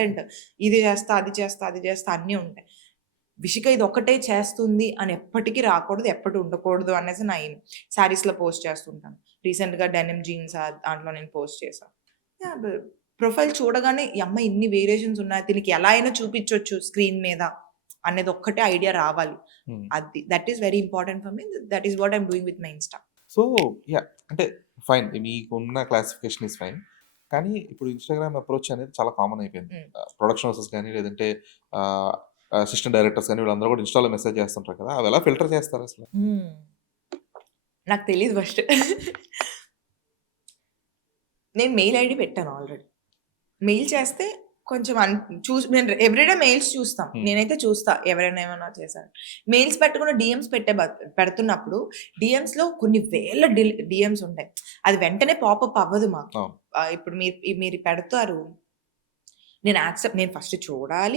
Content ఇది చేస్తా, అది చేస్తా, అది చేస్తా అన్నీ ఉంటాయి. విషిక ఇది ఒక్కటే చేస్తుంది అని ఎప్పటికీ రాకూడదు, ఎప్పటి ఉండకూడదు అనేసి నా ఎయిమ్. శారీస్‌లో పోస్ట్ చేస్తుంటాను. రీసెంట్‌గా డెనిమ్ జీన్స్ దాంట్లో నేను పోస్ట్ చేశాను. ప్రొఫైల్ చూడగానే ఈ అమ్మాయి ఇన్ని వేరియేషన్స్ ఉన్నాయి, దీనికి ఎలా అయినా చూపించొచ్చు స్క్రీన్ మీద అనేది ఒక్కటే ఐడియా రావాలి. అది that is very important for me. That is what I'm doing with my Insta. So yeah! అంటే ఫైన్. మీకున్న క్లాసిఫికేషన్ ఈస్ ఫైన్. కానీ ఇప్పుడు ఇన్‌స్టాగ్రామ్ అప్రోచ్ అనేది చాలా కామన్ అయిపోయింది. ప్రొడక్షన్ హౌసెస్ గాని, లేదంటే ఆహ్, అసిస్టెంట్ డైరెక్టర్స్ గాని వీళ్ళందరూ కూడా ఇన్‌స్టాలో మెసేజ్ చేస్తుంటారు కదా! అవి ఎలా ఫిల్టర్ చేస్తారసలు? నాకు తెలీదు ఫస్ట్. నేను మెయిల్ ఐడీ పెట్టాను ఆల్రెడీ. మెయిల్ చేస్తే కొంచెం నేను ఎవ్రీడే మెయిల్స్ చూస్తాం. నేనైతే చూస్తా ఎవరైనా ఏమైనా చేశారు. మెయిల్స్ పెట్టకుండా డీఎమ్స్ పెడుతున్నప్పుడు డీఎమ్స్‌లో కొన్ని వేల డీఎమ్స్ ఉంటాయి. అది వెంటనే పాపప్ అవ్వదు మాకు. అవును. ఇప్పుడు మీరు పెడతారు. నేను ఫస్ట్ చూడాలి.